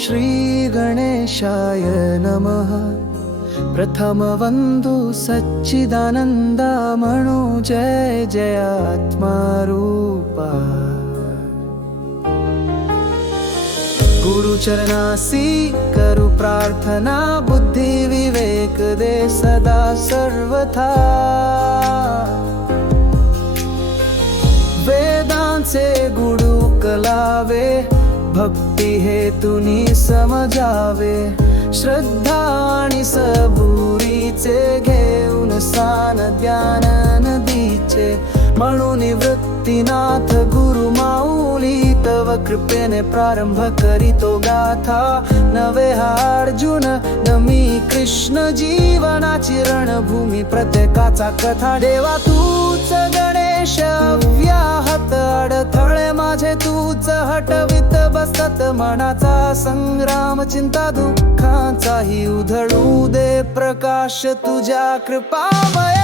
श्रीगणेशाय नमः। प्रथमवन्धु सच्चिदानन्दामणो जय जयात्मारूपा गुरुचरणासी करु प्रार्थना बुद्धिविवेकदे सदा सर्वथा। भक्ती हे तुनी समजावे श्रद्धा आणि सबुरीचे घेऊन सान ज्ञान नदीचे म्हणून वृत्तीनाथ गुरु माऊली तव कृपेने प्रारंभ करीतो गाथा. नवे हा अर्जुन नमी कृष्ण जीवनाची रणभूमी प्रत्येकाचा कथा. देवा तूच सतत मनाचा संग्राम चिंता दुःखाचाही उधळू दे प्रकाश तुझ्या कृपामय.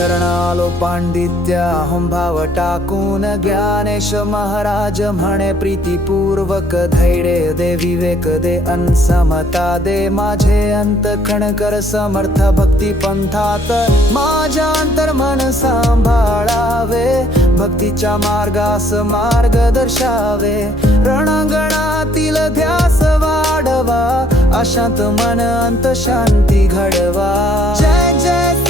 शरणालो पांडित्य अहंभाव भाव टाकून ज्ञानेश महाराज म्हणे प्रीतीपूर्वक धैर्य दे विवेक दे अनसमता दे. माझे अंत कर समर्थ भक्ती पंथात. माझ्या अंतर मन सांभाळावे भक्तीच्या मार्गास मार्ग दर्शावे रणांगणातील ध्यास वाढवा अशांत मन अंत शांती घडवा. जय जय